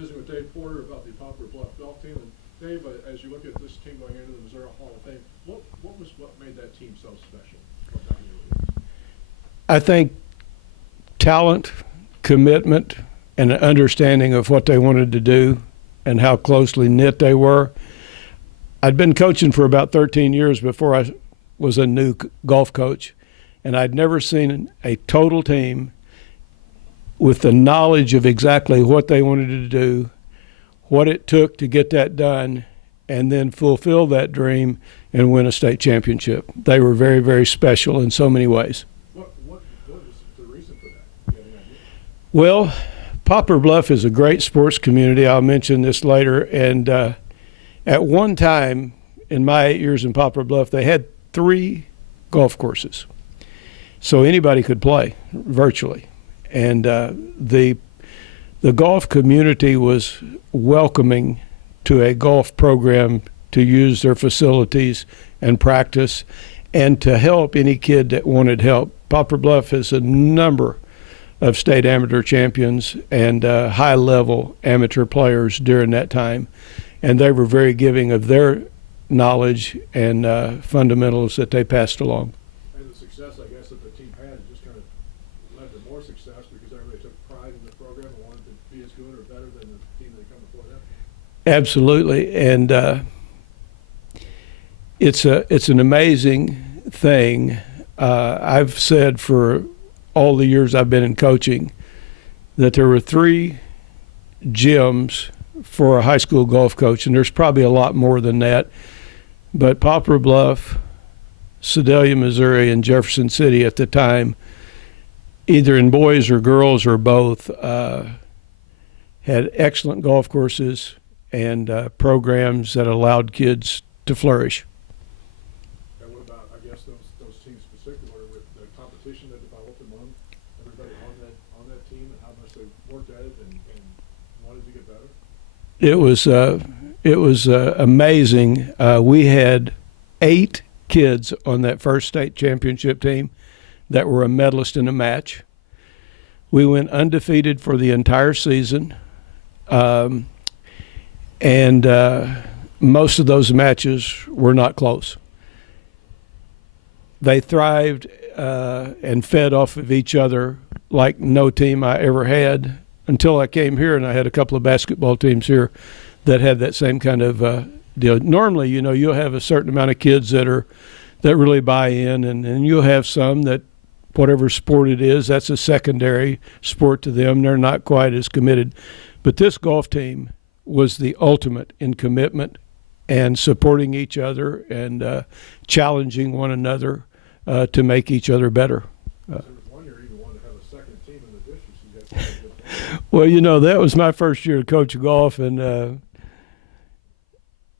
visiting with Dave Porter about the Poplar Bluff golf team. And Dave, as you look at this team going into the Missouri Hall of Fame, what made that team so special? I think talent, commitment, and an understanding of what they wanted to do and how closely knit they were. I'd been coaching for about 13 years before I was a new golf coach, and I'd never seen a total team with the knowledge of exactly what they wanted to do, what it took to get that done, and then fulfill that dream and win a state championship. They were very, very special in so many ways. What was the reason for that? Do you have any idea? Well, Poplar Bluff is a great sports community. I'll mention this later. And at one time, in my 8 years in Poplar Bluff, they had 3 golf courses. So anybody could play virtually. And the golf community was welcoming to a golf program to use their facilities and practice and to help any kid that wanted help. Poplar Bluff has a number of state amateur champions and high-level amateur players during that time, and they were very giving of their knowledge and fundamentals that they passed along. And the success, I guess, that the team had just kind of led to more success because everybody took pride in the program and wanted to be as good or better than the team that come before them. Absolutely, and it's an amazing thing. I've said for all the years I've been in coaching that there were 3 gyms for a high school golf coach, and there's probably a lot more than that. But Poplar Bluff, Sedalia, Missouri, and Jefferson City at the time, either in boys or girls or both, had excellent golf courses and programs that allowed kids to flourish. And what about, I guess, those teams particular with the competition that developed among everybody on that team and how much they worked at it and wanted to get better? It was amazing. We had 8 kids on that first state championship team that were a medalist in a match. We went undefeated for the entire season, and most of those matches were not close. They thrived and fed off of each other like no team I ever had until I came here, and I had a couple of basketball teams here that had that same kind of deal. Normally, you'll have a certain amount of kids that really buy in, and you'll have some that whatever sport it is, that's a secondary sport to them. They're not quite as committed. But this golf team was the ultimate in commitment and supporting each other and challenging one another to make each other better. There was one year you wanted to have a second team in the district. So you had some good Well, that was my first year to coach golf, and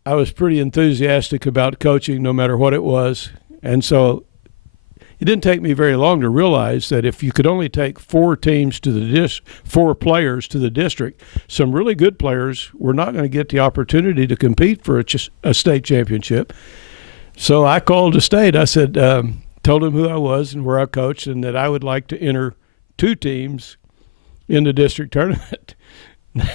I was pretty enthusiastic about coaching no matter what it was. And so it didn't take me very long to realize that if you could only take 4 teams to the 4 players to the district, some really good players were not going to get the opportunity to compete for a state championship. So I called the state. I said, told them who I was and where I coached, and that I would like to enter 2 teams in the district tournament.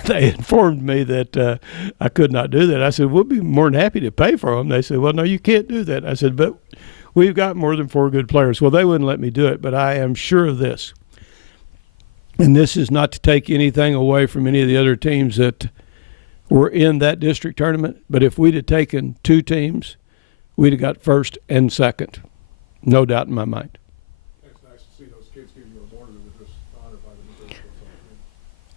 They informed me that I could not do that. I said, we'll be more than happy to pay for them. They said, well, no, you can't do that. I said, but we've got more than 4 good players. Well, they wouldn't let me do it, but I am sure of this. And this is not to take anything away from any of the other teams that were in that district tournament, but if we'd have taken 2 teams, we'd have got first and second. No doubt in my mind. It's nice to see those kids give you a award that was just honored by the Missouri Sports Hall of Fame.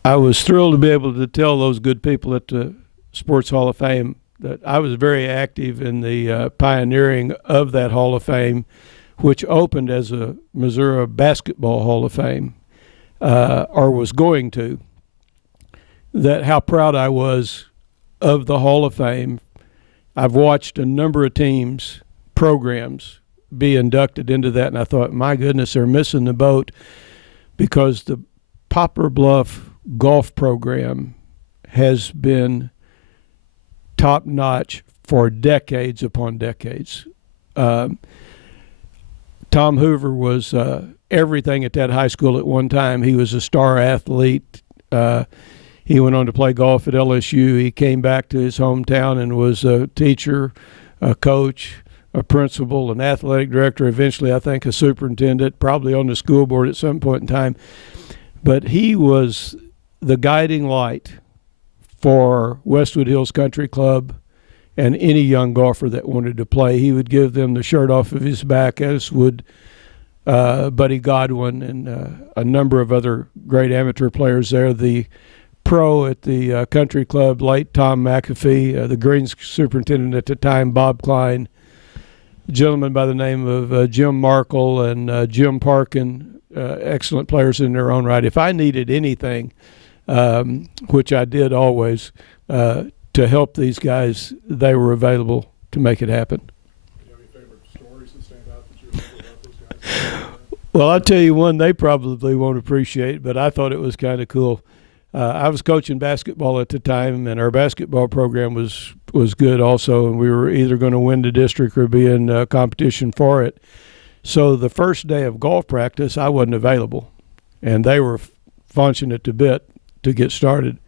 I was thrilled to be able to tell those good people at the Sports Hall of Fame that I was very active in the pioneering of that Hall of Fame, which opened as a Missouri Basketball Hall of Fame, or was going to, that how proud I was of the Hall of Fame. I've watched a number of teams, programs, be inducted into that, and I thought, my goodness, they're missing the boat, because the Poplar Bluff golf program has been top-notch for decades upon decades. Tom Hoover was everything at that high school at one time. He was a star athlete. He went on to play golf at LSU. He came back to his hometown and was a teacher, a coach, a principal, an athletic director, eventually I think a superintendent, probably on the school board at some point in time. But he was the guiding light for Westwood Hills Country Club and any young golfer that wanted to play. He would give them the shirt off of his back, as would Buddy Godwin and a number of other great amateur players there. The pro at the country club, late Tom McAfee, the Greens superintendent at the time, Bob Klein, a gentleman by the name of Jim Markle and Jim Parkin, excellent players in their own right. If I needed anything, which I did always, to help these guys, they were available to make it happen. Do you have any favorite stories that stand out that you remember about those guys? Well, I'll tell you one they probably won't appreciate, but I thought it was kind of cool. I was coaching basketball at the time, and our basketball program was good also, and we were either going to win the district or be in competition for it. So the first day of golf practice, I wasn't available, and they were fortunate to bit to get started.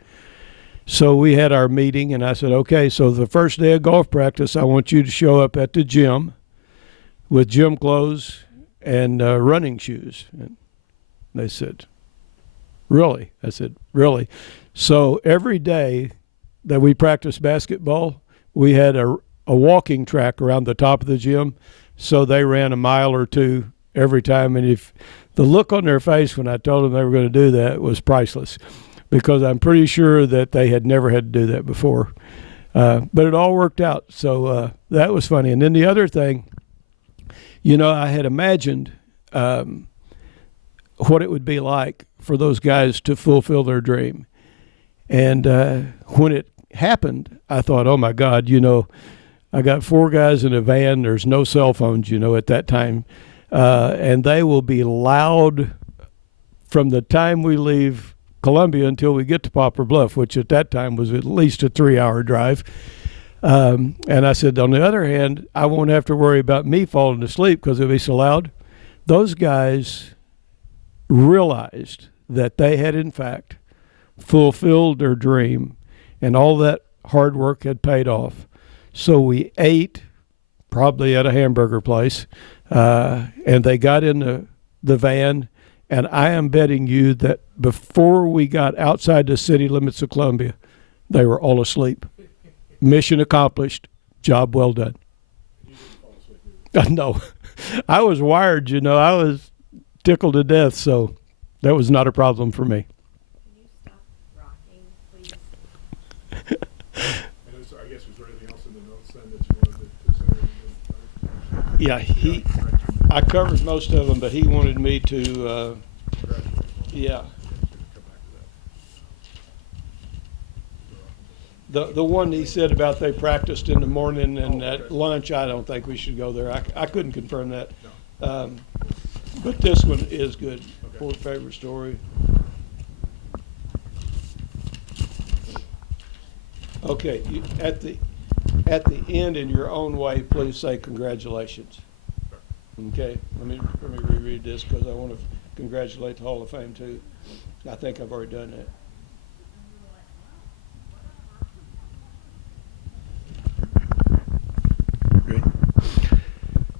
So we had our meeting, and I said, okay, so the first day of golf practice, I want you to show up at the gym with gym clothes and running shoes. And they said, really? I said, really? So every day that we practiced basketball, we had a walking track around the top of the gym. So they ran a mile or two every time. And if the look on their face when I told them they were going to do that was priceless, because I'm pretty sure that they had never had to do that before. But it all worked out. So that was funny. And then the other thing, I had imagined what it would be like for those guys to fulfill their dream. And when it happened, I thought, oh, my God, I got 4 guys in a van. There's no cell phones, at that time. And they will be loud from the time we leave Columbia until we get to Poplar Bluff, which at that time was at least a 3-hour drive. And I said, on the other hand, I won't have to worry about me falling asleep because it'll be so loud. Those guys realized that they had, in fact, fulfilled their dream, and all that hard work had paid off. So we ate, probably at a hamburger place, and they got in the van, and I am betting you that before we got outside the city limits of Columbia, they were all asleep. Mission accomplished. Job well done. You didn't fall asleep, did you? No, I was wired, I was tickled to death, so that was not a problem for me. Can you stop rocking, please? And I guess, was there anything else in the notes then that you wanted to say? Yeah, I covered most of them, but he wanted me to, Congratulations. yeah. Come back to The one he said about they practiced in the morning and Oh, at okay. lunch, I don't think we should go there. I couldn't confirm that. No. But this one is good. Okay. Ford favorite story. Okay, at the end, in your own way, please say congratulations. Okay, let me reread this because I want to congratulate the Hall of Fame too. I think I've already done that. Great.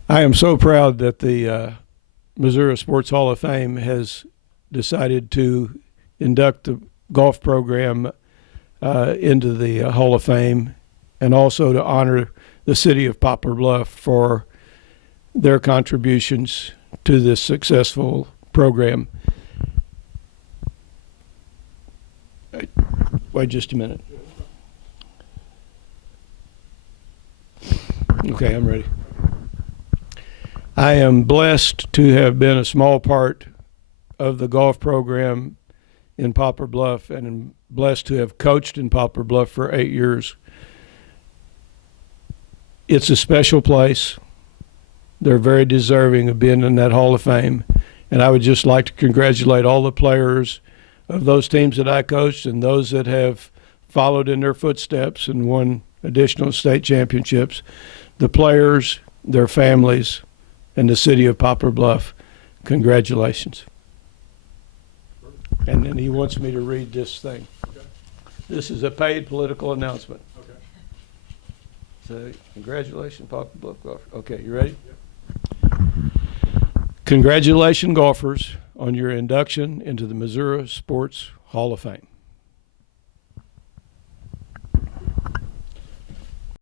I am so proud that the Missouri Sports Hall of Fame has decided to induct the golf program into the Hall of Fame, and also to honor the city of Poplar Bluff for their contributions to this successful program. Wait just a minute. Okay, I'm ready. I am blessed to have been a small part of the golf program in Poplar Bluff, and am blessed to have coached in Poplar Bluff for 8 years. It's a special place. They're very deserving of being in that Hall of Fame. And I would just like to congratulate all the players of those teams that I coached and those that have followed in their footsteps and won additional state championships, the players, their families, and the city of Poplar Bluff. Congratulations. And then he wants me to read this thing. Okay. This is a paid political announcement. Okay. So, congratulations, Poplar Bluff golfer. Okay, you ready? Yep. Congratulations, golfers, on your induction into the Missouri Sports Hall of Fame.